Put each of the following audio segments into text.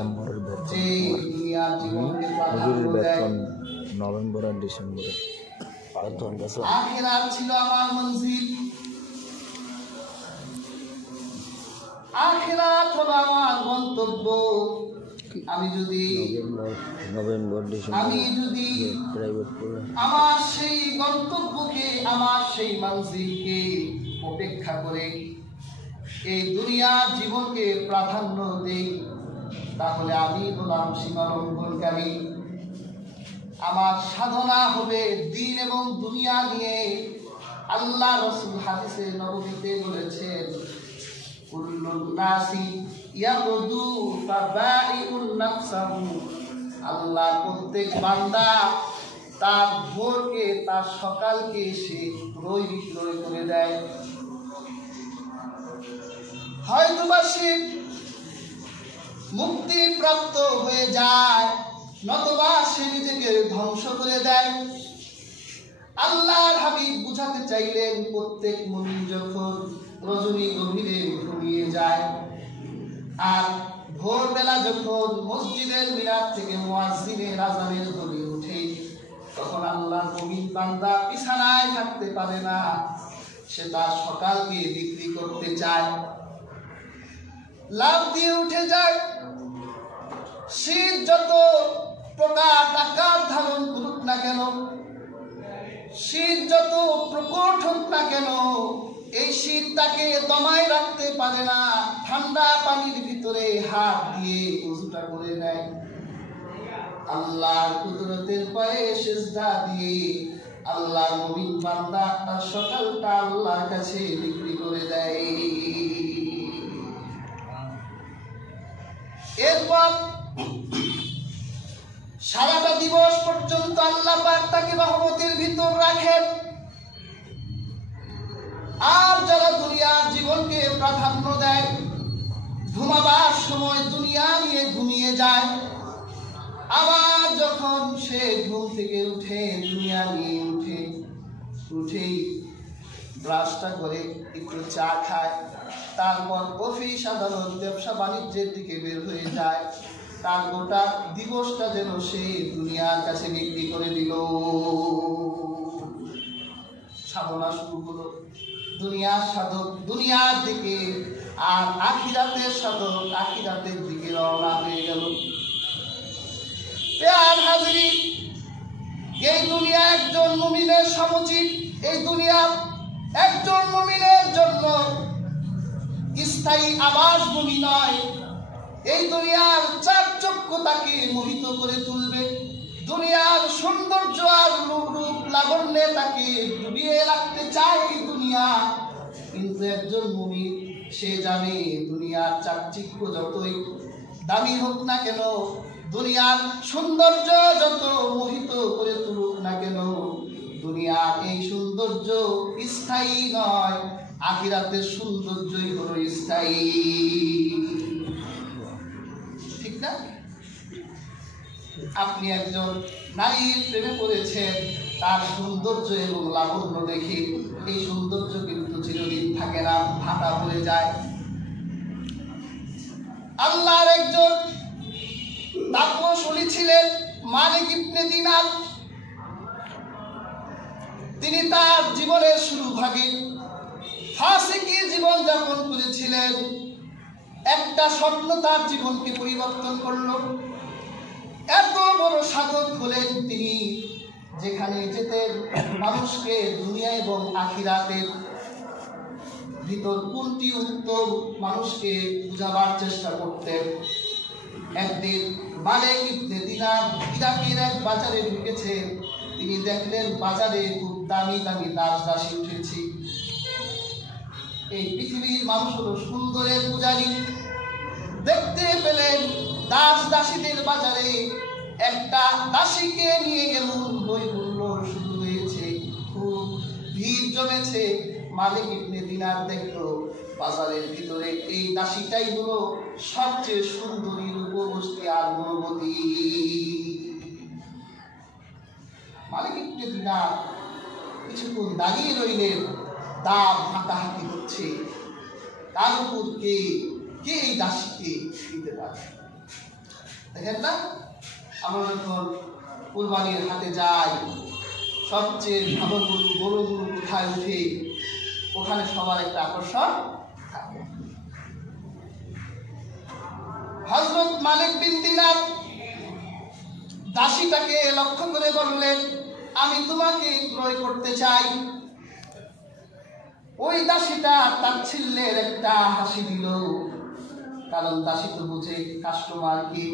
ডিসেম্বরের বেতন, মজুরির বেতন নভেম্বর আর ডিসেম্বরে। আখিরাত ছিল আমার মঞ্জিল, আখিরাত হলো আমার গন্তব্য। আমি যদি নভেম্বর ডিসেম্বর আমার সেই গন্তব্যকে, আমার সেই মঞ্জিলকে উপেক্ষা করে এই দুনিয়ার জীবনকে প্রাধান্য দেই, তাহলে আমি হলাম সীমালঙ্ঘনকারী। আমার সাধনা হবে দ্বীন এবং দুনিয়া নিয়ে। আল্লাহ রাসূল হাদিসে নববীতে বলেছেন, কুল্লুন নাসি ইয়াকুদু ফাবাইউন নাফসাহু। আল্লাহ প্রত্যেক বান্দা তার ভোরকে, তার সকালকে সে ক্রয় বিক্রয় করে দেয়। হয়তোবা সে মুক্তি প্রাপ্ত হয়ে যায়, নতুবা সে নিজেকে ধ্বংস করে দেয়। আল্লাহর হাবিব বুঝাতে চাইলেন, প্রত্যেক মুমিন যখন রজনী গভীরে ঘুমিয়ে যায় আর ভোরবেলা যখন মসজিদের মিনার থেকে মুয়াজ্জিনের আযানের ধ্বনি ওঠে, তখন আল্লাহর মুমিন বান্দা বিছানায় থাকতে পারে না, সে তার সকালকে বিক্রি করতে চায়, লাফ দিয়ে উঠে যায়। শীত যত প্রকার আকার ধারণ করুক না কেন, শীত যত প্রকট হোক না কেন, এই শীত তাকে দমায় রাখতে পারে না। ঠান্ডা পানির ভিতরে হাত দিয়ে ওযুটা করে নেয়, আল্লাহর কুদরতের পায়ে সিজদা দিয়ে আল্লাহর মুমিন বান্দা তার সকালটা আল্লাহর কাছে বিক্রি করে দেয়। এরপর সারাটা দিবস পর্যন্ত আল্লাহ পাক তাকে রহমতের ভিতর রাখেন। আর যারা দুনিয়ার জীবনকে প্রাধান্য দেয়, ঘুমাবার সময় দুনিয়া নিয়ে ঘুমিয়ে যায়, আবার যখন সে ঘুম থেকে উঠে দুনিয়া নিয়ে উঠেই ব্রাশটা করে একটু চা খায়, তারপর অফিস আদালত ব্যবসা বাণিজ্যের দিকে বের হয়ে যায়, তার গোটা দিবসটা যেন সে দুনিয়ার কাছে বিক্রি করে দিল। সাধনা শুরু হলো, দুনিয়ার সাধক দুনিয়ার দিকে, আর আখিরাতের সাধক আখিরাতের দিকে রওনা হয়ে গেল। প্রিয় হাজরিন, এই দুনিয়া একজন মুমিনের সমুচিত, এই দুনিয়া একজন মুমিনের জন্য স্থায়ী আবাস ভূমি নয়। এই দুনিয়ার চাকচক্য তাকে মোহিত করে তুলবে, দুনিয়ার সৌন্দর্য আর রূপ লাবণ্যে তাকে ডুবিয়ে রাখতে চায় এই দুনিয়া। কিন্তু একজন মুমিন সে জানে, দুনিয়ার চাকচিক্য যতই দামি হোক না কেন, দুনিয়ার সৌন্দর্য যত মোহিত করে তুলুক না কেন, দুনিয়ার এই সৌন্দর্য স্থায়ী নয়, আখিরাতের সৌন্দর্যই হলো স্থায়ী। ঠিক না? আপনি একজন নারীর প্রেমে পড়েছেন, তার সৌন্দর্য এবং লাবণ্য দেখে, এই সৌন্দর্য কিন্তু চিরদিন থাকে না, ভাটা পড়ে যায়। আল্লাহর একজন তাপসী ছিলেন মালিক ইবনে দিনার। তিনি তার জীবনের শুরু ভাগে ফাসিকি জীবন যাপন করেছিলেন। একটা স্বপ্ন তার জীবনকে পরিবর্তন করলো। এত বড় সাধক হলেন তিনি, যেখানে যেতেন মানুষকে দুনিয়া এবং আখিরাতের ভিতর কোনটি উত্তম মানুষকে বুঝাবার চেষ্টা করতেন। একদিন মালিক ইবনে দিনার ইরাকের এক বাজারে ঢুকেছে। তিনি দেখলেন বাজারে খুব দামি দামি দাস দাসী উঠেছে। এই পৃথিবীর মানুষ হলো সুন্দরের পূজারী। দেখতে পেলেন দাস দাসীদের বাজারে একটা দাসীকে নিয়ে গেলুন, বই মূল্য শুরু হয়েছে, খুব ভিড় জমেছে। মালিক ইবনে দিনার দেখলো বাজারের ভিতরে এই দাসীটাই হলো সবচেয়ে সুন্দরী, রূপবতী আর গুণবতী। মালিক ইবনে দিনার কিছুক্ষণ দাঁড়িয়ে রইলেন, দাম হাতাহাতি হচ্ছে, তার উপর কে এই দাসীকে দিতে পারে। দেখেন না, আমরা যখন কুরবানির হাতে যাই, সবচেয়ে ভালো গরুগুলো কোথায় উঠে, ওখানে সবার একটা আকর্ষণ থাকে। হযরত মালিক বিন দিনার দাসীটাকে লক্ষ্য করে বললেন, আমি তোমাকে ক্রয় করতে চাই। ওই দাসীটা তাচ্ছিল্যের একটা হাসি দিল, কারণ দাসী তো বুঝে কাস্টমার কি,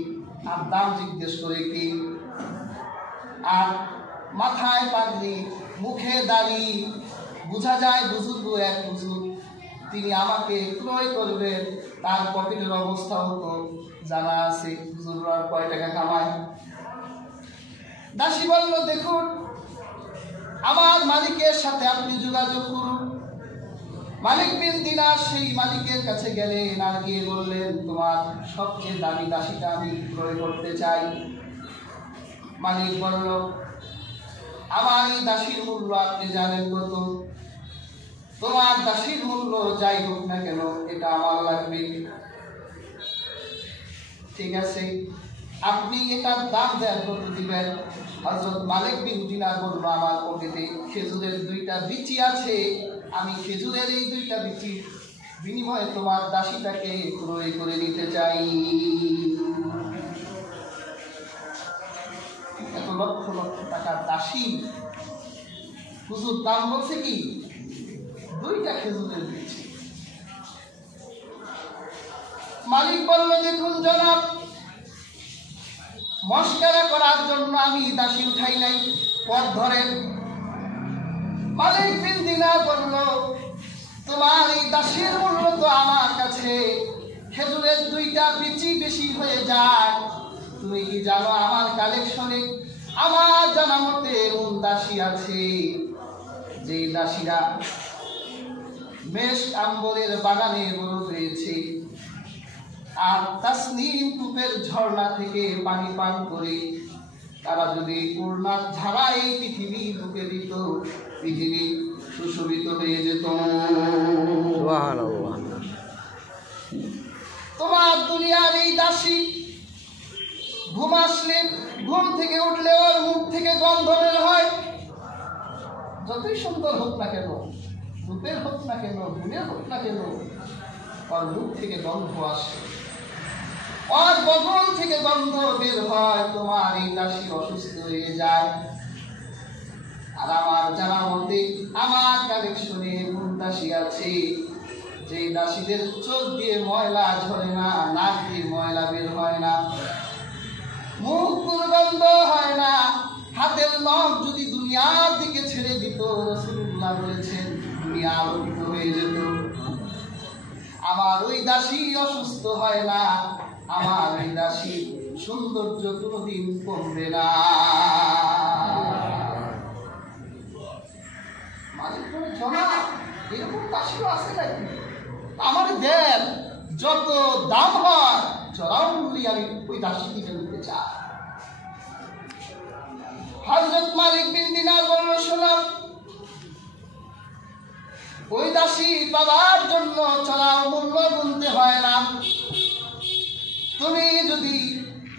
আর দাম জিজ্ঞেস করে কি। আর মাথায় পাগড়ি, মুখে দাড়ি, বোঝা যায় বুজুর্গ এক হুজুর, তিনি আমাকে ক্রয় করবেন। তার পকেটের অবস্থাও তো জানা আছে, হুজুররা কয় টাকা কামায়। দাসী বলল, দেখুন, আমার মালিকের সাথে আপনি যোগাযোগ করুন। মালিক বিন দিনার সেই মালিকের কাছে গেলেন, আর গিয়ে বললেন, তোমার সবচেয়ে দামি দাসীটা আমি ক্রয় করতে চাই। মালিক বলল, আমার এই দাসীর মূল্য আপনি জানেন কত? তোমার দাসীর মূল্য যাই হোক না কেন, এটা আমার লাগবে। ঠিক আছে, আপনি এটার দাম দেন, কত দিবেন? হযরত মালিক বিন দিনার বলল, আমার পকেটে খেজুরের 2টা বিচি আছে, আমি খেজুরের এই 2টা বিচি বিনিময়ে তোমার দাসীটাকে ক্রয় করে নিতে চাই। এত লক্ষ লক্ষ টাকার দাসী, হুজুর দাম বলছে কি 2টা খেজুরের বিচি। মালিক বলল, দেখুন জনাব, মস্করা করার জন্য আমি দাসী উঠাই নাই, পথ ধরেন। মালিক বিন দিনার বলল, তোমার এই দাসীর মূল্য তো আমার কাছে খেজুরের 2টা বিচি বেশি হয়ে যায়। তুমি কি জানো, আমার কালেকশনে আমার জানা মতে এমন দাসী আছে যে দাসীরা মেষ আম্বরের বাগানে বড় হয়েছে, আর তাসনিম কূপের ঝর্ণা থেকে পানি পান করে তারা যদি পূর্ণার ধারা এই পৃথিবী বুকে দিত, পৃথিবী সুশোভিত হয়ে যেত। তোমার দুনিয়ার এই দাসী ঘুম আসলে, ঘুম থেকে উঠলে ওর মুখ থেকে গন্ধ বের হয়। যতই সুন্দর হোক না কেন, রূপের হোক না কেন, গুণের হোক না কেন, ওর মুখ থেকে গন্ধ আসে, ওর বগল থেকে গন্ধ বের হয়। তোমার এই দাসী অসুস্থ হয়ে যায়। আর আমার জানা মতে আমার কালেকশনে এমন দাসী আছে যে দাসীদের চোখ দিয়ে ময়লা ঝরে না, নাক দিয়ে ময়লা বের হয় না, মুখ দুর্গন্ধ হয় না, হাতের নখ যদি দুনিয়ার দিকে ছেড়ে দিত, রাসূলুল্লাহ বলেছেন দুনিয়া আলোকিত হয়ে যেত। আমার ওই দাসী অসুস্থ হয় না, আমার ওই দাসীর সৌন্দর্য কোনোদিন কমবে না। মালিক বলে, জনাব, এরকম দাসীও আছে নাকি? আমার দেন, যত দাম হয় চড়াও মূল্যে আমি ওই দাসী কিনে নিতে চাই। হযরত মালিক বিন দিনার বলল, শোনো, ওই দাসী পাবার জন্য চড়াও মূল্য গুনতে হয় না। তুমি যদি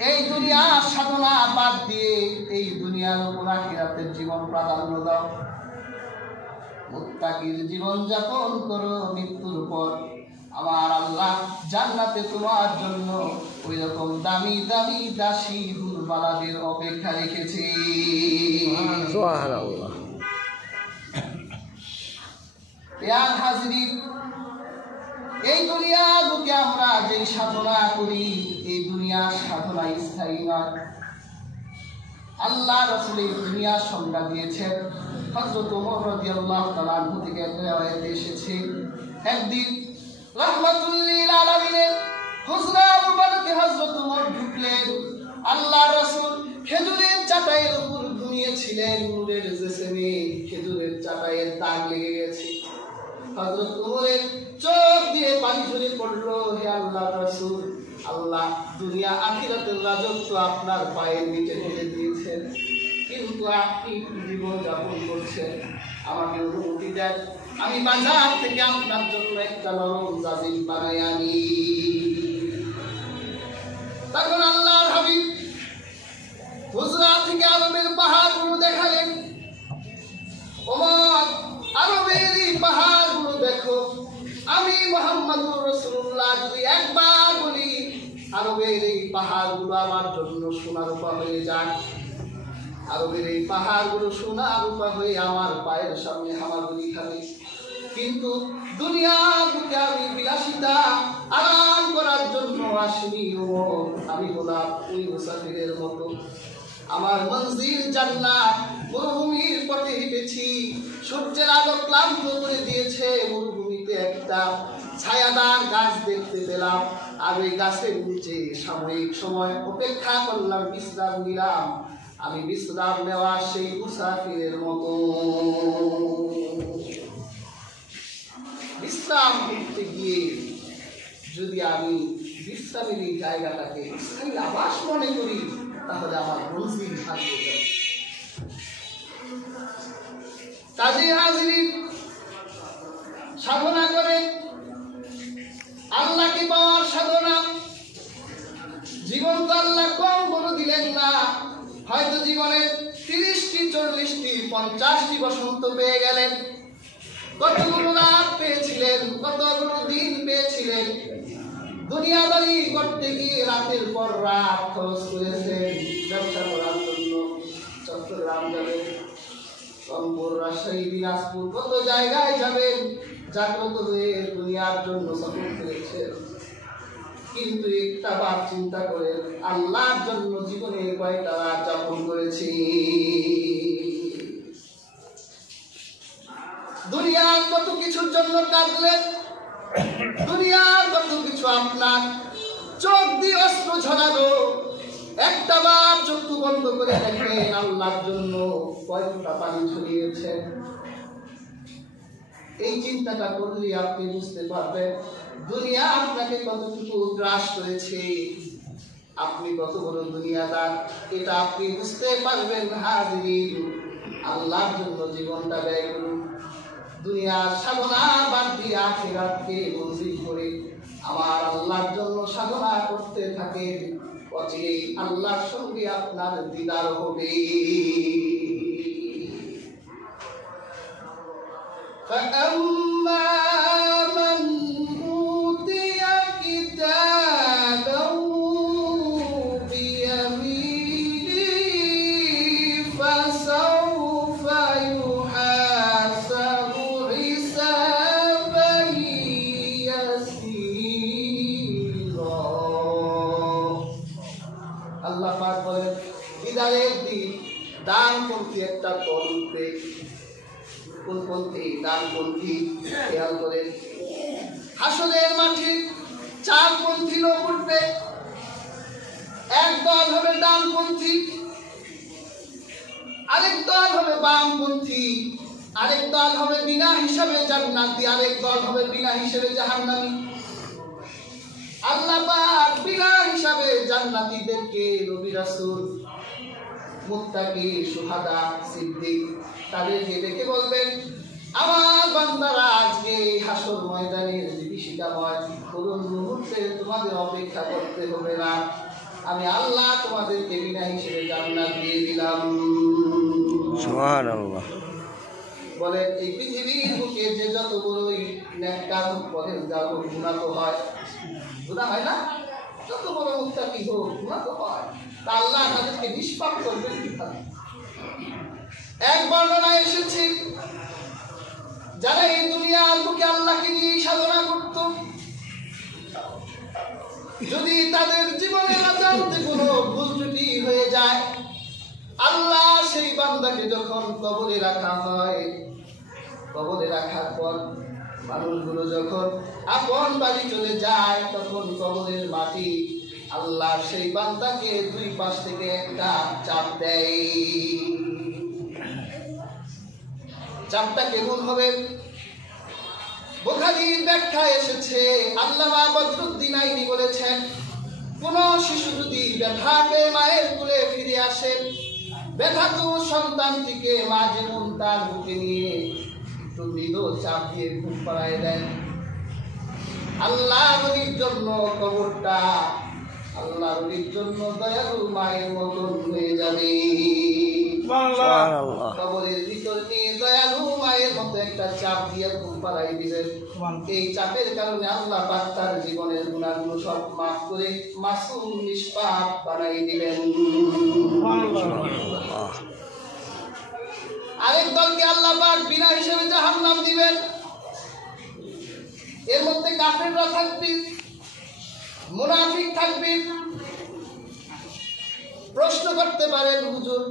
এই দুনিয়ার সাধনা বাদ দিয়ে এই দুনিয়ার উপর আখিরাতের জীবন প্রাধান্য দাও, মুত্তাকির জীবন যাপন করো, মৃত্যুর পর আমার আল্লাহ জান্নাতে তোমার জন্য ওই রকম দামি দামি দাসী হুরবালাদের অপেক্ষা রেখেছে। সুবহানাল্লাহ। প্রিয় হাজরিন, এই দুনিয়ার বুকে আমরা যে সাধনা করি, এই দুনিয়ার সাধনা স্থায়ী নয়। আল্লাহ রাসূল এই দুনিয়ার সংজ্ঞা দিয়েছেন। হযরত ওমর রাদিয়াল্লাহু তাআলা আনহু থেকে riwayate এসেছে, একদিন রাহমাতুল লিল আলামিনের হুজরা মুবারকে হযরত ওমর ঢুকলেন। আল্লাহ রাসূল খেজুরের চাটাইয়ের উপর ঘুমিয়েছিলেন, নূরের জেসেমে খেজুরের চাটাইয়ের দাগ লেগে গেছে। হযরত ওমরের চোখ দিয়ে পানি ঝরে পড়ল। হে আল্লাহর রাসূল, আল্লাহ দুনিয়া আখিরাতের রাজত্ব আপনার পায়ের নিচে ঢেলে দিয়েছেন, কিন্তু আপনি জীবন যাপন করছেন। আমাকে অনুমতি দেন, আমি বাজার থেকে আপনার জন্য একটা নরম জাজিম বানাই আনি। তখন আল্লাহর হাবিব হুজরা থেকে আরবের পাহাড়গুলো দেখালেন। ওমর, আরবের এই পাহাড়গুলো দেখো। আমি মুহাম্মদুর রাসূলুল্লাহ যদি একবার বলি আরবের এই পাহাড়গুলো আমার জন্য সোনা রূপা হয়ে যায়, আরবের এই পাহাড়গুলো সোনা রূপা হয়ে আমার পায়ের সামনে হামাগুড়ি খাবে। কিন্তু দুনিয়ার বুকে আমি বিলাসিতা আরাম করার জন্য আসিনি। ওমর, আমি হলাম ওই মুসাফিরের মতো। আমার মঞ্জিল জান্নাত। মরুভূমির পথে হেঁটেছি, সূর্যের আলো ক্লান্ত করে দিয়েছে। মরুভূমিতে একটা ছায়াদার গাছ দেখতে পেলাম, আর ওই গাছের নিচে সাময়িক সময় অপেক্ষা করলাম, বিশ্রাম নিলাম। আমি বিশ্রাম নেওয়া সেই মুসাফিরের মতো। বিশ্রাম করতে গিয়ে যদি আমি বিশ্রামের এই জায়গাটাকে স্থায়ী আবাস মনে করি, তাহলে আমার মঞ্জিল হারিয়ে যাবে। কাজে হাজির সাধনা করে আল্লাহকে পাওয়ার সাধনা। জীবন তো আল্লাহ কম করে দিলেন না, হয়তো জীবনে 30টি 40টি 50টি বসন্ত পেয়ে গেলেন। কতগুলো রাত পেয়েছিলেন, কতগুলো দিন পেয়েছিলেন। দুনিয়াদারি করতে গিয়ে রাতের পর রাত খরচ করেছেন। ব্যবসা করার জন্য চট্টগ্রাম যাবেন, রংপুর, রাজশাহী, দিনাজপুর, কত জায়গায় যাবেন। জাগ্রত হয়ে দুনিয়ার জন্য সফর করেছেন। কিন্তু একটা বার চিন্তা করে আল্লাহর জন্য জীবনে কয়টা রাত যাপন করেছি। দুনিয়ার কত কিছুর জন্য কাঁদলেন, দুনিয়ার কত কিছু আপনার চোখ দিয়ে অস্ত্র ঝরালো। একটা বার চোখ বন্ধ করে দেখেন আল্লাহর জন্য কয়টা পানি ঝরিয়েছেন। এই চিন্তাটা করলে আপনি বুঝতে পারবেন দুনিয়া আপনাকে কতটুকু গ্রাস করেছে, আপনি কত বড় দুনিয়াদার। এটা আপনি বুঝতে পারবেন হাজির। আল্লাহর জন্য জীবনটা ব্যয় করুন। দুনিয়ার সাধনা বাদ দিয়ে আখিরাতকে মঞ্জিল করে আমার আল্লাহর জন্য সাধনা করতে থাকেন। অচিরেই আল্লাহর সঙ্গে আপনার দিদার হবে। فأما من أوتي كتابه بيمينه فسوف يحاسب حسابا يسيرا। আল্লাহ পাক বলেন, ইদারের দিন ডানপন্থী একটা দল উঠবে। কোনপন্থী? ডানপন্থী। খেয়াল করেন, হাসরের মাঠে 4 পন্থী লোক উঠবে। এক দল হবে ডানপন্থী, আরেক দল হবে বামপন্থী, আরেক দল হবে বিনা হিসাবে জান্নাতি, আরেক দল হবে বিনা হিসাবে জাহান্নামী। আল্লাহ পাক বিনা হিসাবে জান্নাতীদেরকে নবী রাসূল, মুত্তাকি, শুহাদা, সিদ্দিক তাদেরকে ডেকে বলবেন, আমার বান্দারা আজকে হাসর ময়দানের বিভীষিকাময় করুণ মুহূর্তে তোমাদের অপেক্ষা করতে হবে না। আমি আল্লাহ তোমাদেরকে বিনা হিসেবে জান্নাত দিয়ে দিলাম। সুবহানাল্লাহ। বলে এই পৃথিবীর বুকে যে যত বড়ই নেককার পরের যাও গুনাহ তো হয়, গুনাহ হয় না? যত বড় মুত্তাকি হোক গুনাহ তো হয়। তা আল্লাহ তাদেরকে নিষ্পাপ করবেন কিভাবে? এক বর্ণনায় এসেছে, যারা এই দুনিয়ার বুকে আল্লাহকে নিয়ে সাধনা করত, যদি তাদের জীবনে অজান্তে কোনো ভুল ত্রুটি হয়ে যায়, আল্লাহ সেই বান্দাকে যখন কবরে রাখা হয়, কবরে রাখার পর মানুষগুলো যখন আপন বাড়ি চলে যায়, তখন কবরের মাটি আল্লাহ সেই বান্দাকে 2 পাশ থেকে একটা চাপ দেয়। চাপটা কেমন হবে? বুখারীর ব্যাখ্যায় এসেছে, আল্লামা বদরুদ্দিন আইনি বলেছেন, কোন শিশু যদি ব্যথা পেয়ে মায়ের কোলে ফিরে আসে, ব্যথাতু সন্তানটিকে মা যেমন তার বুকে নিয়ে একটু মৃদু চাপ দিয়ে ঘুম পাড়ায় দেন, আল্লাহ নবীর জন্য কবরটা আল্লাহ নবীর জন্য দয়ালু মায়ের মতন হয়ে যাবে। কবরের ভিতর নিয়ে দয়ালু মায়ের মতো একটা চাপ দিয়ে ঘুম পাড়াই দিবেন। এই চাপের কারণে আল্লাহ পাক তার জীবনের গুনাহগুলো সব মাফ করে মাসুম নিষ্পাপ বানাই দিবেন। আরেক দলকে আল্লাহ পাক বিনা হিসেবে জাহান্নাম দিবেন। এর মধ্যে কাফেররা থাকবে, মুনাফিক থাকবে। প্রশ্ন করতে পারেন, হুজুর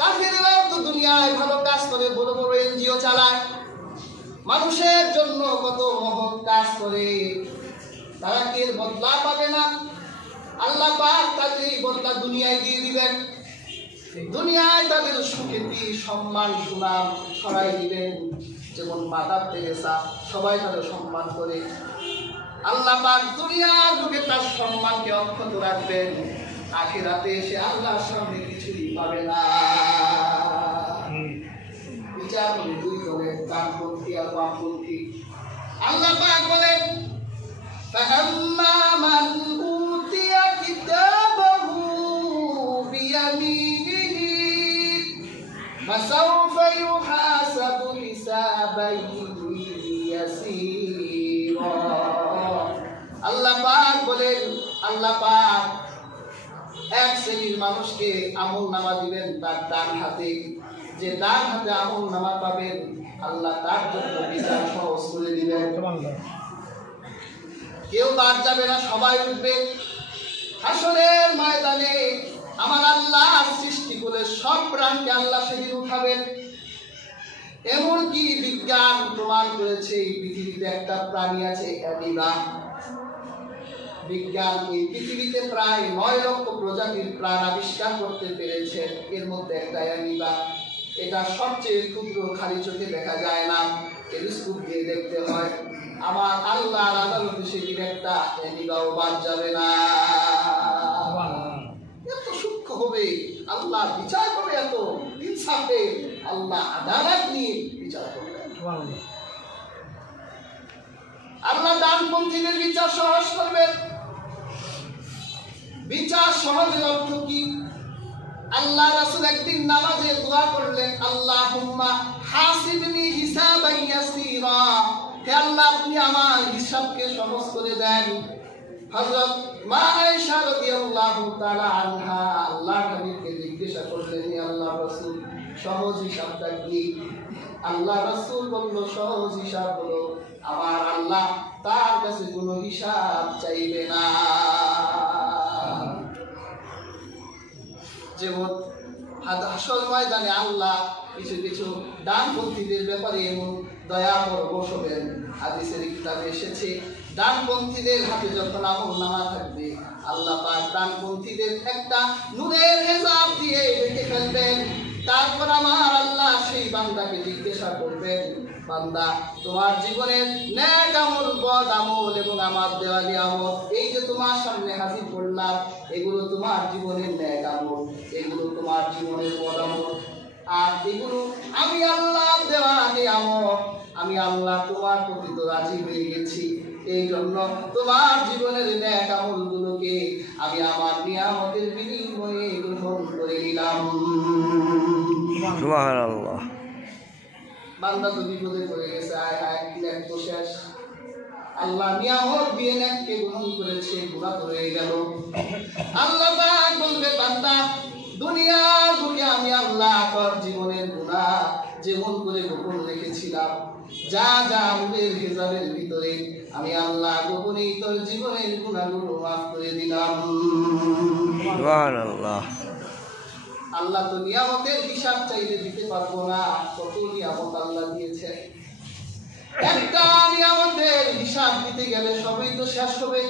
কাফেররাও তো দুনিয়ায় ভালো কাজ করে, বড় বড় এনজিও চালায়, মানুষের জন্য কত মহৎ কাজ করে, তারা কি এর বদলা পাবে না? আল্লাহ পাক তাদের এই বদলা দুনিয়ায় দিয়ে দিবেন। দুনিয়ায় তাদের সুখ্যাতি, সম্মান, সুনাম ছড়াই দিবেন। যেমন মাদার তেরেসা, সবাই তাদের সম্মান করে। আল্লাহ পাক দুনিয়ার যুগে তার সম্মানকে অক্ষত রাখবেন। আখিরাতে এসে আল্লাহর সামনে কিছুই পাবে না। বিচার করে দুই দলের, ডানপন্থী আর বামপন্থী। আল্লাহ পাক বলেন, فَأَمَّا مَنْ أُوتِيَ كِتَابَهُ بِيَمِينِهِ فَسَوْفَ يُحَاسَبُ حِسَابًا يَسِيرًا। আল্লাহ পাক বলেন, আল্লাহ পাক এক শ্রেণীর মানুষকে আমল নামা দিবেন তার ডান হাতে। যে ডান হাতে আমল নামা পাবেন, আল্লাহ তার জন্য বিচার সহজ করে দিবেন। কেউ বাদ যাবে না, সবাই উঠবে হাসরের ময়দানে। আমার আল্লাহ সৃষ্টি করে সব প্রাণকে আল্লাহ সেদিন উঠাবেন। এমনকি বিজ্ঞান প্রমাণ করেছে এই পৃথিবীতে একটা প্রাণী আছে, অ্যামিবা। বিজ্ঞান এই পৃথিবীতে প্রায় 9 লক্ষ প্রজাতির প্রাণ আবিষ্কার করতে পেরেছে। এর মধ্যে একটা অ্যামিবা। এটা সবচেয়ে ক্ষুদ্র, খালি চোখে দেখা যায় না, টেলিস্কোপ দিয়ে দেখতে হয়। আমার আল্লাহর আদালতে সেদিন একটা অ্যামিবাও বাদ যাবে না। এত সূক্ষ্ম হবে আল্লাহ বিচার করে, এত ইনসাফে আল্লাহ আদালত নিয়ে বিচার করবে। আল্লাহ ডানপন্থীদের বিচার সহজ করবেন। বিচার সহজের অর্থ কি? আল্লাহ রাসূল একদিন নামাজে দোয়া করলেন, আল্লাহুম্মা হাসিবনি হিসাবান ইয়াসীরা। হে আল্লাহ, আপনি আমার হিসাবকে সহজ করে দেন। হযরত মা আয়েশা রাদিয়াল্লাহু তাআলা আনহা আল্লাহর নবীকে জিজ্ঞাসা করলেন, হে আল্লাহর রাসূল, সহজ হিসাবটা কি? আল্লাহ রাসূল বলল, সহজ হিসাব হলো আমার আল্লাহ তার কাছে কোনো হিসাব চাইবে না। যেমন হাসর ময়দানে আল্লাহ কিছু কিছু ডানপন্থীদের ব্যাপারে এমন দয়া পরব বসবেন। হাদিসের কিতাবে এসেছে, ডানপন্থীদের হাতে যখন আমলনামা থাকবে, আল্লাহ পাক ডানপন্থীদের একটা নূরের হেজাব দিয়ে ঢেকে ফেলবেন। তারপর আমার আল্লাহ সেই বান্দাকে জিজ্ঞাসা করবেন, বান্দা, তোমার জীবনের নেক আমল, বদ আমল এবং আমার দেওয়ালি আমল, এই যে তোমার সামনে হাজির করলাম, এগুলো তোমার জীবনের নেক আমল, এগুলো তোমার জীবনের বদ আমল, আর এগুলো আমি আল্লাহ দেওয়ালি আমল। আমি আল্লাহ তোমার প্রতি তো রাজি হয়ে গেছি, এই জন্য তোমার জীবনের নেক আমলগুলোকে আমি আমার নিয়ামতের বিনিময়ে গ্রহণ করে নিলাম। সুবহানাল্লাহ। বান্দা তো বিপদে পড়ে গেছে, আয় হায় নেক তো শেষ। আল্লাহ নিয়ামত দিয়ে নেককে গ্রহণ করেছে, গুনাহ তো রয়ে গেল। আল্লাহ পাক বলবে, বান্দা, দুনিয়ার বুকে আমি আল্লাহ তোর জীবনের গুনাহ যেমন করে গোপন রেখেছিলাম, যা যা আমলের হিসাবের ভিতরে আমি আল্লাহ গোপনেই তোর জীবনের গুনাহগুলো মাফ করে দিলাম। সুবহানাল্লাহ। আল্লাহ তো নিয়ামতের হিসাব চাইলে দিতে পারবো না, কত নিয়ামত আল্লাহ দিয়েছে। একটা নিয়ামতের হিসাব দিতে গেলে সবই তো শেষ হবে।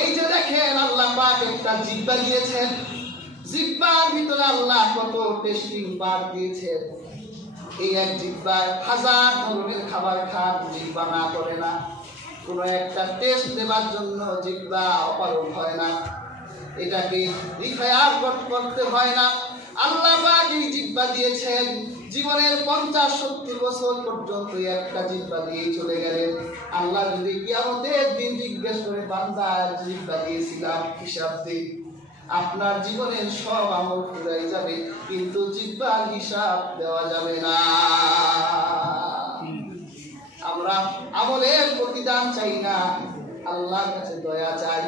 এই যে দেখেন, আল্লাহ পাক একটা জিহ্বা দিয়েছেন, জিহ্বার ভিতরে আল্লাহ কত টেস্টিং পার্ট দিয়েছেন। এই এক জিহ্বায় হাজার ধরনের খাবার খান, জিহ্বা না করে না। কোনো একটা টেস্ট দেওয়ার জন্য জিহ্বা অপারগ হয় না, এটাকে রিফায়ার করতে হয় না। আল্লাহ পাক এই জিহ্বা দিয়েছেন, জীবনের 50-70 বছর পর্যন্ত একটা জিহ্বা দিয়ে চলে গেলেন। আল্লাহ যদি কিয়ামতের দিন জিজ্ঞেস করে, বান্দা জিহ্বা দিয়েছিলাম, হিসাব দে, আপনার জীবনের সব আমল ফুরাই যাবে, কিন্তু জিহ্বার হিসাব দেওয়া যাবে না। আমরা আমলের প্রতিদান চাই না, আল্লাহর কাছে দয়া চাই।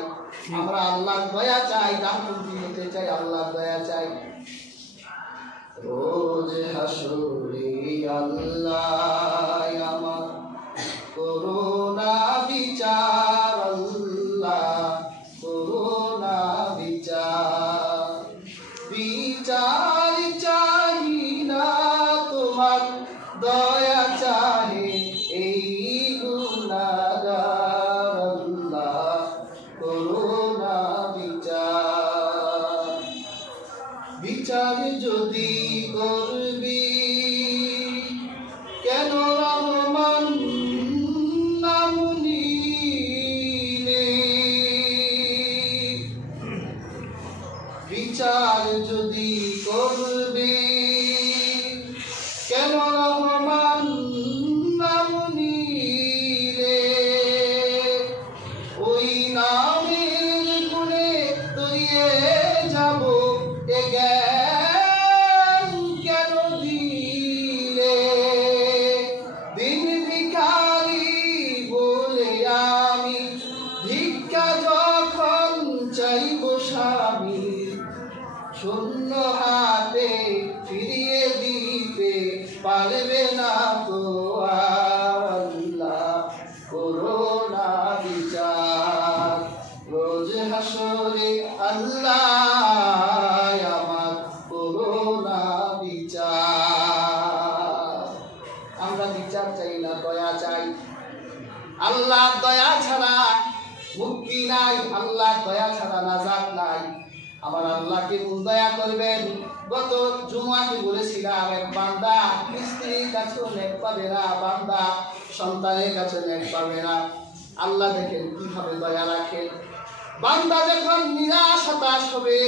আমরা আল্লাহর দয়া চাই, দানবন্দি হতে চাই, আল্লাহর দয়া চাই। রোজ হাসরে আল্লাহ আমার করুণা বিচার, আল্লাহ করুণা বিচার। বিচার চাই না তোমার, দয়া চাহে এই গুনাহগার, আল্লাহ করুণা বিচার। বিচার যদি করবি কেন রহমান নাম নিলে, বিচার যদি করবি কেন রহমান নাম নিলে, ওই নামের গুণে তরিয়ে যাব এ জ্ঞান কেন দিলে। দিন ভিখারি বলে আমি ভিক্ষা যখন চাইব স্বামী, শূন্য হাতে ফিরিয়ে দিতে পারবে না তো, আল্লাহ করুণা বিচার। রোজ হাসরে আল্লাহ আমার করুণা বিচার। আমরা বিচার চাই না, দয়া চাই। আল্লাহ দয়া ছাড়া মুক্তি নাই, আল্লাহ দয়া ছাড়া নাজাত নাই। আমার আল্লাহ কেমন দয়া করবেন? গত জুমাতে বলেছিলাম, এক বান্দা স্ত্রীর কাছে নেক পাবে না, বান্দা সন্তানের কাছে নেক পাবে না। আল্লাহ দেখেন কিভাবে দয়া রাখেন। বান্দা যখন নিরাশ হতাশ হবে,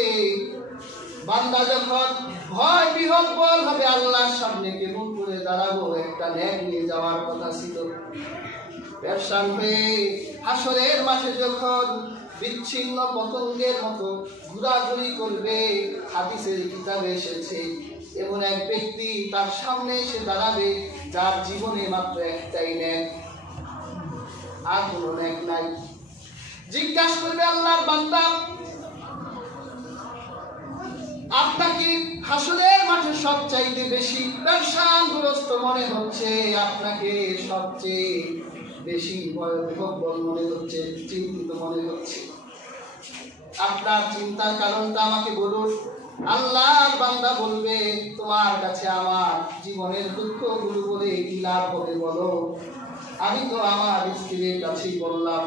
বান্দা যখন ভয় বিহ্বল হবে, আল্লাহর সামনে কেমন করে দাঁড়াবো? একটা নেক নিয়ে যাওয়ার কথা ছিল, ব্যবসান হয়ে হাসরের মাঠে যখন বিচ্ছিন্ন পতঙ্গের মতো ঘোরাঘুরি করবে, হাদিসের কিতাবে এসেছে এমন এক ব্যক্তি তার সামনে এসে দাঁড়াবে যার জীবনে মাত্র একটাই নেক, আর কোনো নেক নাই। জিজ্ঞাসা করবে আল্লাহর বান্দা, আপনাকে হাসরের মাঠে সবচাইতে বেশি ব্যবসাগ্রস্ত মনে হচ্ছে, আপনাকে সবচেয়ে বেশি ভয়বিহ্বল মনে হচ্ছে, চিন্তিত মনে হচ্ছে, আপনার চিন্তার কারণটা আমাকে বলুন। আল্লাহর বান্দা বলবে, তোমার কাছে আমার জীবনের দুঃখগুলো বলে কি লাভ হবে বলো? আমি তো আমার স্ত্রীর কাছেই বললাম,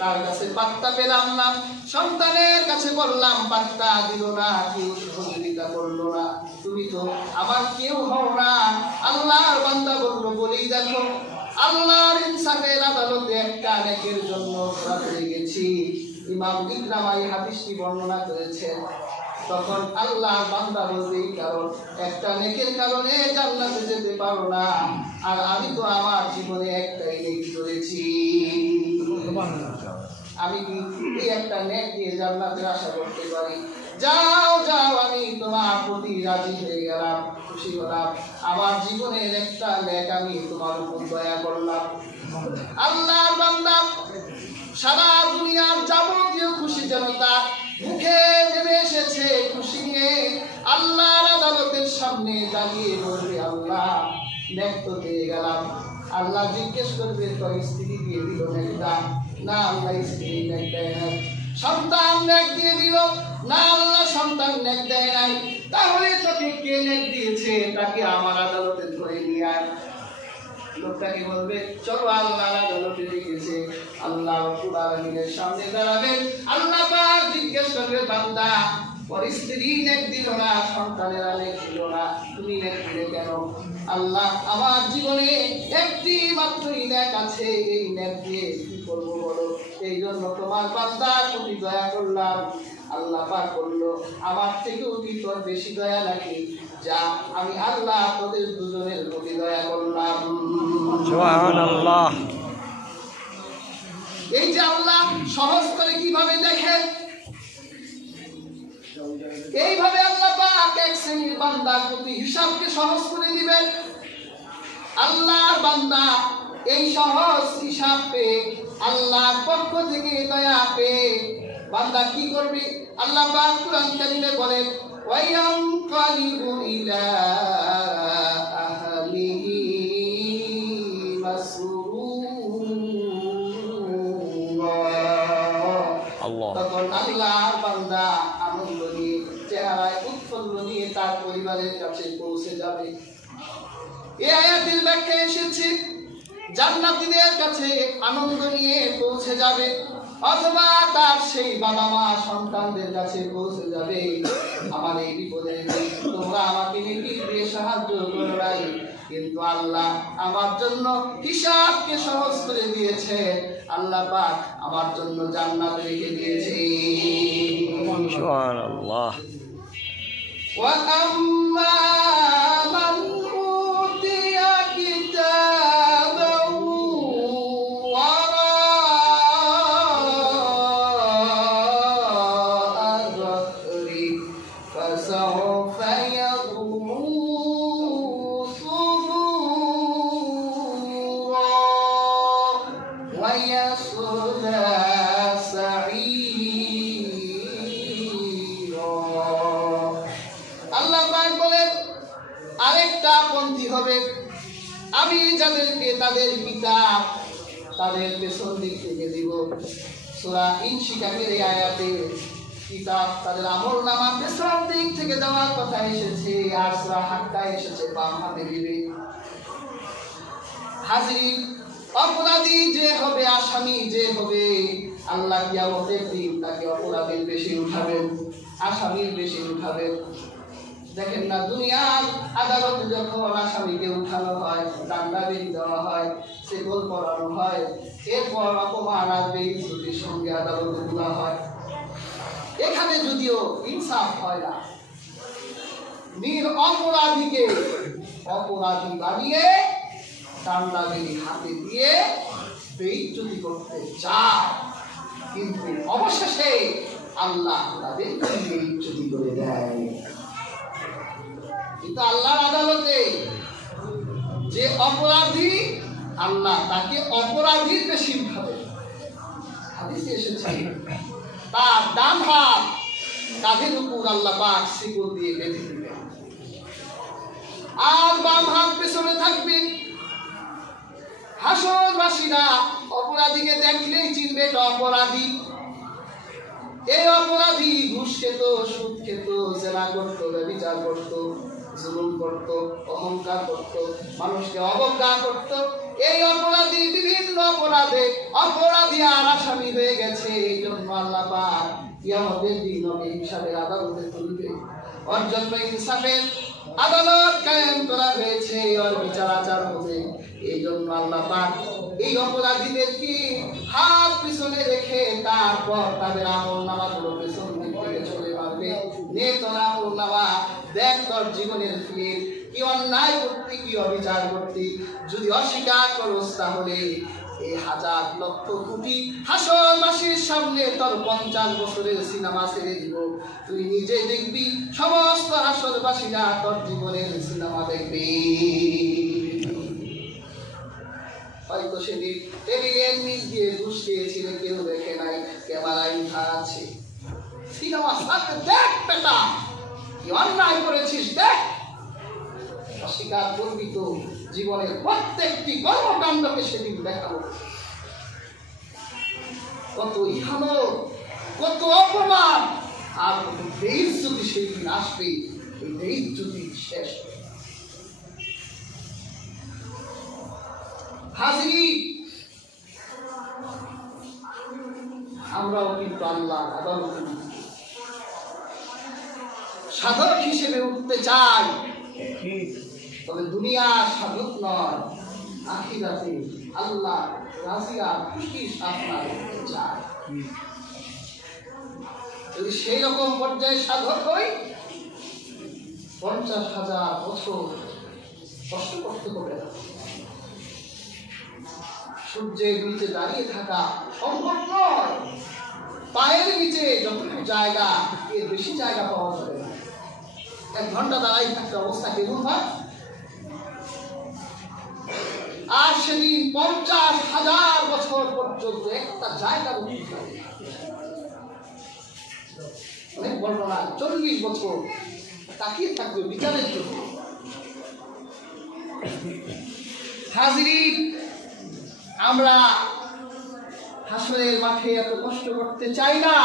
তার কাছে পাত্তা পেলাম না, সন্তানের কাছে বললাম, পাত্তা দিল না, কেউ সহযোগিতা করলো না, তুমি তো আমার কেউ হও না। আল্লাহর বান্দা বলল, বলেই দেখো, আল্লাহর ইনসাফের আদালতে একটা নেকের জন্য ধরা পড়ে গেছি। ইমাম ইকরাম এই হাদিসটি বর্ণনা করেছেন। তখন আল্লাহর বান্দা বলবে, কারণ একটা নেকের কারণে জান্নাতে যেতে পারো না, আর আমি তো আমার জীবনে একটাই নেক করেছি, আমি কি এই একটা নেক দিয়ে জান্নাতের আশা করতে পারি? যাও যাও, আমি তোমার প্রতি রাজি হয়ে গেলাম, খুশি হলাম, আমার জীবনের একটা নেক আমি তোমার উপর দয়া করলাম। আল্লাহর বান্দা সারা দুনিয়ার যাবতীয় খুশি যেন তার মুখে নেমে এসেছে, খুশি নিয়ে আল্লাহর আদালতের সামনে দাঁড়িয়ে বলবে, আল্লাহ নেক তো দিয়ে গেলাম। আল্লাহ জিজ্ঞেস করবে, তোর স্ত্রী দিয়ে দিল নেকটা? না, আল্লাহ স্ত্রী নেক দেয় নাই। সন্তান নেক দিয়ে দিল? না, আল্লাহ সন্তান নেক দেয় নাই। তাহলে তোকে কে নেক দিয়েছে? তাকে আমার আদালতে ধরে নিয়ে আয়। লোকটাকে বলবে, চলো আল্লাহর আদালতে ডেকেছে। আল্লাহ রাব্বুল আলামিনের সামনে দাঁড়াবেন। আল্লাহ পাক জিজ্ঞেস করবে, বান্দা ওর স্ত্রী নেক দিল না, সন্তানেরা নেক দিল না, তুমি নেক দিলে কেন? আল্লাহ, আমার জীবনে একটি মাত্রই নেক আছে, এই নেক দিয়ে কি করবো বলো? এই জন্য তোমার বান্দার প্রতি দয়া করলাম। আল্লাহ পাক বলল, আমার থেকেও কি তোর বেশি দয়া নাকি? যা, আমি আল্লাহ তোদের দুজনের প্রতি দয়া করলাম। সুবহানাল্লাহ। এই যে আল্লাহ সহজ করে কিভাবে দেখেন, এইভাবে আল্লাহ পাক এক শ্রেণীর বান্দার প্রতি হিসাবকে সহজ করে দিবেন। আল্লাহর বান্দা এই সহজ হিসাব পেয়ে, আল্লাহর পক্ষ থেকে দয়া পেয়ে বান্দা কি করবে? আল্লাহ পাক কুরআন কারীমে বলেন, ওয়ায়ানকালিবু ইলা আহলিহি মাসরুরা। আল্লাহ। তখন আল্লাহর বান্দা আনন্দ নিয়ে, চেহারায় উৎফুল্ল নিয়ে তার পরিবারের কাছে পৌঁছে যাবে। এই আয়াতের ব্যাখ্যা এসেছে জান্নাতীদের কাছে আনন্দ নিয়ে পৌঁছে যাবে, অথবা তার সেই বাবা মা সন্তানদের কাছে পৌঁছে যাবে, আমার এই বিপদে তোমরা আমাকে নেকি দিয়ে সাহায্য করো নাই, কিন্তু আল্লাহ আমার জন্য হিসাবকে সহজ করে দিয়েছে। আল্লাহ পাক আমার জন্য জান্নাত রেখে দিয়েছে। সুবহানাল্লাহ। ওয়া আম্মা মান উতিয়া কিতাবাহু ওয়ারা'a যহরি ফাসাউফা ইয়াদ'উ সুবুরা ওয়া ইয়াসলা সাঈরা। আল্লাহ পাক বলেন, আরেকটা পন্থী হবে, আমি যাদেরকে তাদের কিতাব তাদের পেছন দিক থেকে দিব। সূরা ইনশিকাকের এই আয়াতে কিতাব তাদের আমলনামা পেছন দিক থেকে দেওয়ার কথা এসেছে, আর সূরা হাক্কায় এসেছে বাম হাতে দিবে। হাজির, অপরাধী যে হবে, আসামি যে হবে, আল্লাহ কিয়ামতের দিন তাকে অপরাধীর বেশি উঠাবেন, আসামির বেশি উঠাবেন। দেখেন না, দুনিয়ার আদালতে যখন আসামিকে উঠানো হয়, ডান্ডা বেঁধে দেওয়া হয়, সেগল পড়ানো হয়, এরপর অপমান আর বেইজ্জতির সঙ্গে আদালতে তোলা হয়। এখানে যদিও ইনসাফ হয় না, অপরাধীকে অপরাধী বানিয়ে ডান্ডা বেঁধে হাতে দিয়ে বেইজ্জতি করতে চায়, কিন্তু অবশেষে আল্লাহ তাদের বেইজ্জতি করে দেয়। কিন্তু আল্লাহর আদালতে যে অপরাধী, আল্লাহ তাকে অপরাধীর বেশি ভাবে। হাদিসে এসেছে তার ডান হাত কাঁধের উপর আল্লাহ পাক শিকল দিয়ে বেঁধে দিবেন, আর বাম হাত পেছনে থাকবে। হাসরবাসীরা অপরাধীকে দেখলেই চিনবে এটা অপরাধী। এই অপরাধী ঘুষ খেত, সুদ খেত, জেনা করত, ব্যভিচার করত, জুলুম করত, অহংকার করত, মানুষকে অবজ্ঞা করত। এই অপরাধী বিভিন্ন অপরাধে অপরাধী আর আসামি হয়ে গেছে। এই জন্য আল্লাহ পাক কিয়ামতের দিন ওকে হিসাবের আদালতে তুলবে। ওর জন্য ইনসাফের আদালত কায়েম করা হয়েছে, ওর বিচার আচার হবে। এই জন্য আল্লাহ পাক এই অপরাধীদেরকে হাত পিছনে রেখে তারপর তাদের আমলনামাগুলো পেছন দিক থেকে চলে মারবে। নে তোর আমলনামা, দেখ তোর জীবনের ফির কি অন্যায় করতে, কি অবিচার করতে। যদি অস্বীকার করস তাহলে এই হাজার লক্ষ কোটি হাসরবাসীর সামনে তোর 50 বছরের সিনেমা ছেড়ে দিব। তুই নিজে দেখবি, সমস্ত হাসরবাসীরা তোর জীবনের সিনেমা দেখবি। হয়তো সেদিন টেবিলের নিচ দিয়ে ঘুষ খেয়েছিলে, কেউ দেখে নাই, ক্যামেরায় উঠা আছে। সিনেমা সাথে দেখ বেটা, কি অন্যায় করেছিস দেখ। অস্বীকার করবি তো জীবনের প্রত্যেকটি কর্মকাণ্ডকে সেদিন দেখাবো। কত ইহানত, কত অপমান আর কত বেইজ্জতি সেদিন আসবে। এই বেইজ্জতি শেষ হাজির। আমরাও কিন্তু আল্লাহর আদালতে সাধক হিসেবে উঠতে চাই, তবে দুনিয়ার সাধক নয়, আখিরাতে আল্লাহ রাজিয়া খুশির সাধনা করতে চাই। যদি সেই রকম পর্যায়ে সাধক হই 50,000 বছর কষ্ট করতে হবে না। সূর্যের নিচে দাঁড়িয়ে থাকা সম্ভব নয়। পায়ের নিচে যতটুকু জায়গা, এর বেশি জায়গা পাওয়া যাবে না। 1 ঘন্টা দাঁড়াই থাকতে অবস্থা কেমন হয়? আর সেদিন 50,000 বছর পর্যন্ত একটা জায়গা অনেক বর্ণনা 40 বছর তাকিয়ে থাকবে বিচারের জন্য। হাজিরিন, আমরা হাসরের মাঠে এত কষ্ট করতে চাই না।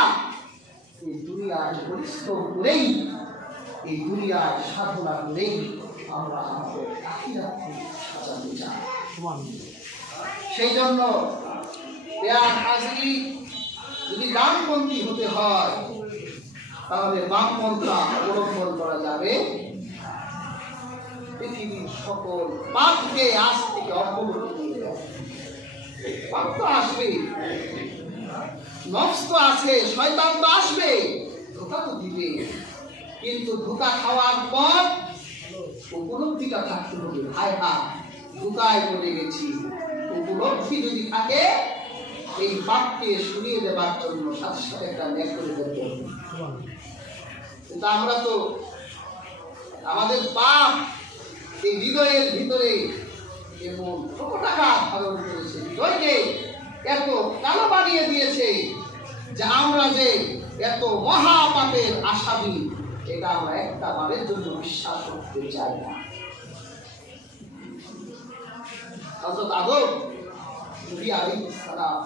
এই দুনিয়ার পরিশ্রম করেই, এই দুনিয়ার সাধনা করেই আমরা আমাদের আখিরাতকে সাজাতে চাই। সেই জন্য পেয়ার হাজিরি, যদি ডানপন্থী হতে হয় তাহলে বামপন্থা অবলম্বন করা যাবে। পৃথিবীর সকল পাপকে আজ থেকে অবলম্বন দিয়ে দেয়। পাপ তো আসবে, নফস তো আছে, শয়তান তো আসবে, ধোঁকা তো দিবে, কিন্তু ধোঁকা খাওয়ার পর উপলব্ধিটা থাকতে হবে। হায় হায়, ধোঁকায় পড়ে গেছি। উপলব্ধি যদি থাকে, এই পাপকে সরিয়ে দেবার জন্য সাথে সাথে একটা ন্যাক করে দেবে। কিন্তু আমরা তো আমাদের পাপ এই হৃদয়ের ভিতরে এবং টাকা ধারণ করেছে, হৃদয়কে এত কালো বানিয়ে দিয়েছে যে আমরা যে এত মহা পাপের আসামি, এটা আমরা একটা বারের জন্য বিশ্বাস করতে চাই না। হযরত আদম নবী আলাইহিস সালাম,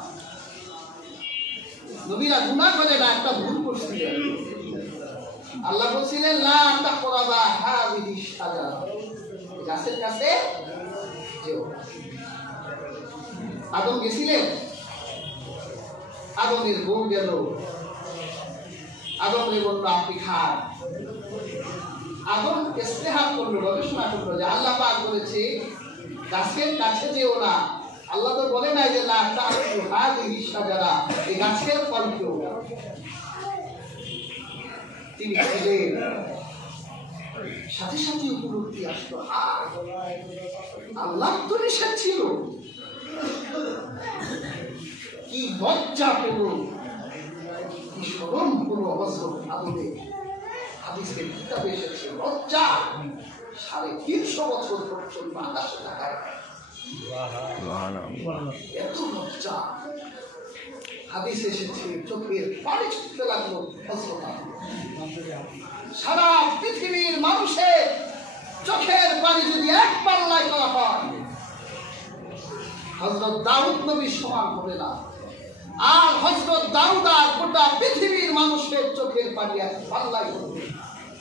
নবীরা গুনাহ করে না, একটা ভুল করছিলেন। আল্লাহ বলছিলেন লা তাকরাবা হাযিহিস শাজারা, গাছের কাছে যেও। আদম গেছিলেন, আদমের বউ গেল, আদমকে বলল আপনি খান। আদম ইস্তেহার করলো, গবেষণা করলো যে আল্লাহ পাক বলেছে গাছের কাছে যেও না। আল্লাহ তো বলে নাই যে লা তাকরাবু হাযিহিস শাজারা, এই গাছের ফল খেও না। তিনি খেলেন, সাথে সাথে উপলব্ধি আসলো, আল্লাহ তো নিষেধ ছিল। কি লজ্জা পেল, কি শরম হলো হযরত আদমের। হাদিসের কিতাবে এসেছে লজ্জা 350 বছর পর্যন্ত আকাশে থাকায় এত লজ্জা। হাদিস এসেছে চোখের পানি ছুটতে লাগলো হযরত আদম। সারা পৃথিবীর মানুষের চোখের পানি যদি এক পাল্লায় করা হয়, হযরত দাউদ নবী সমান হবে না। আর হযরত দাউদ আর গোটা পৃথিবীর মানুষের চোখের পানি এক পাল্লায় হবে।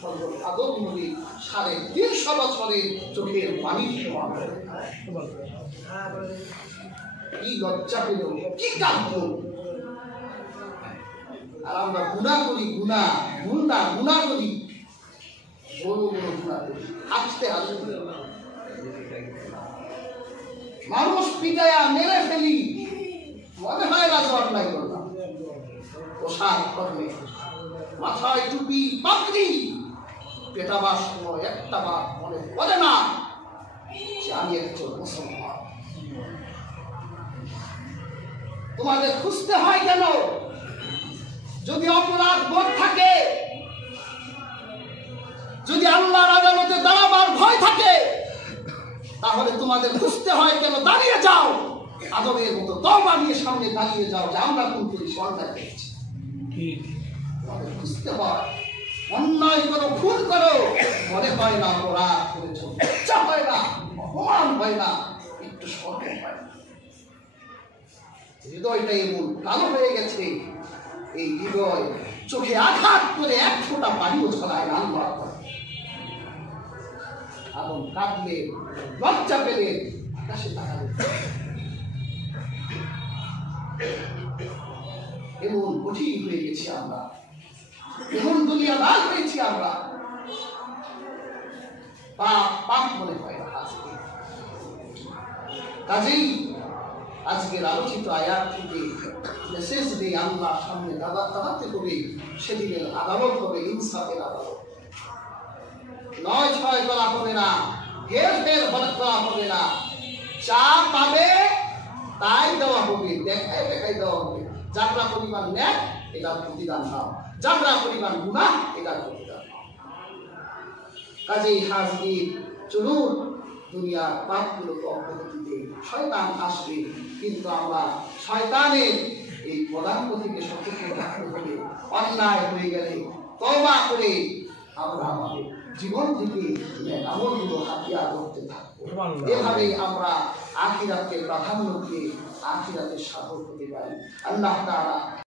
হযরত আদম নবী 350 বছরের চোখের পানি সমান হবে। কি লজ্জা পেল, কি কাঁদল। আর আমরা গুনাহ করি, গুনাহ করি, বড় বড় গুনাহ করি, হাসতে হাসতে মানুষ পিটায়া মেরে ফেলি, মনে হয় না অন্যায় করলাম। পোশাক পরলে, মাথায় টুপি পাগড়ি, পেটাবার সময় একটা বার মনে পড়ে না যে আমি একজন মুসলমান। তোমাদের খুঁজতে হয় কেন? যদি অপরাধ বোধ থাকে, যদি আল্লাহর আদালতে দাঁড়াবার ভয় থাকে, তাহলে তোমাদের খুঁজতে হয় কেন? দাঁড়িয়ে যাও, আদমের মতো তওবা নিয়ে সামনে দাঁড়িয়ে যাও যে আমরা কোন পুলিশ অন্যায় করেছি। তোমাদের খুঁজতে হয়। অন্যায় করো, ভুল করো, মনে হয় না অপরাধ করেছ, ইচ্ছা হয় না, অপমান হয় না, একটু শরম হয় না। হৃদয়টা এমন কালো হয়ে গেছে, এই হৃদয় চোখে আঘাত করে এক ফোঁটা পানিও ছড়ায় না। আল্লাহ আদম কাঁদলেন, লজ্জা পেলেন, আকাশে তাকালেন। এমন কঠিন হয়ে গেছি আমরা, এমন দুনিয়াদার হয়েছি আমরা, পাপ পাপ মনে হয় না। কাজেই আজকের আলোচিত আয়াত থেকে মেসেজ দিয়ে আল্লাহর সামনে দাঁড়াতে হবে, সেদিনের আদালত হবে ইনসাফের আদালত। নয় ছয় করা হবে না, হেরফের করা হবে না, যা পাবে তাই দেওয়া হবে, দেখাই দেওয়া হবে। যাত্রা পরিমাণ নেয় এটার প্রতিদান দাও, যাত্রা পরিমাণ গুনাহ এটার প্রতিদান দাও। কাজেই হাজরিন, চলুন দুনিয়ার পাপগুলো অব্যাহতিতে শয়তান আসবে, কিন্তু আমরা শয়তানের এই পদাঙ্ক থেকে সতর্ক থাকতে হবে। অন্যায় হয়ে গেলে তওবা করে আমরা আমাদের জীবন থেকে আমলগুলো হাতিয়ার করতে থাকবো। এভাবেই আমরা আখিরাতকে প্রাধান্য দিয়ে আখিরাতের সাধক হতে পারি। আল্লাহ তাআলা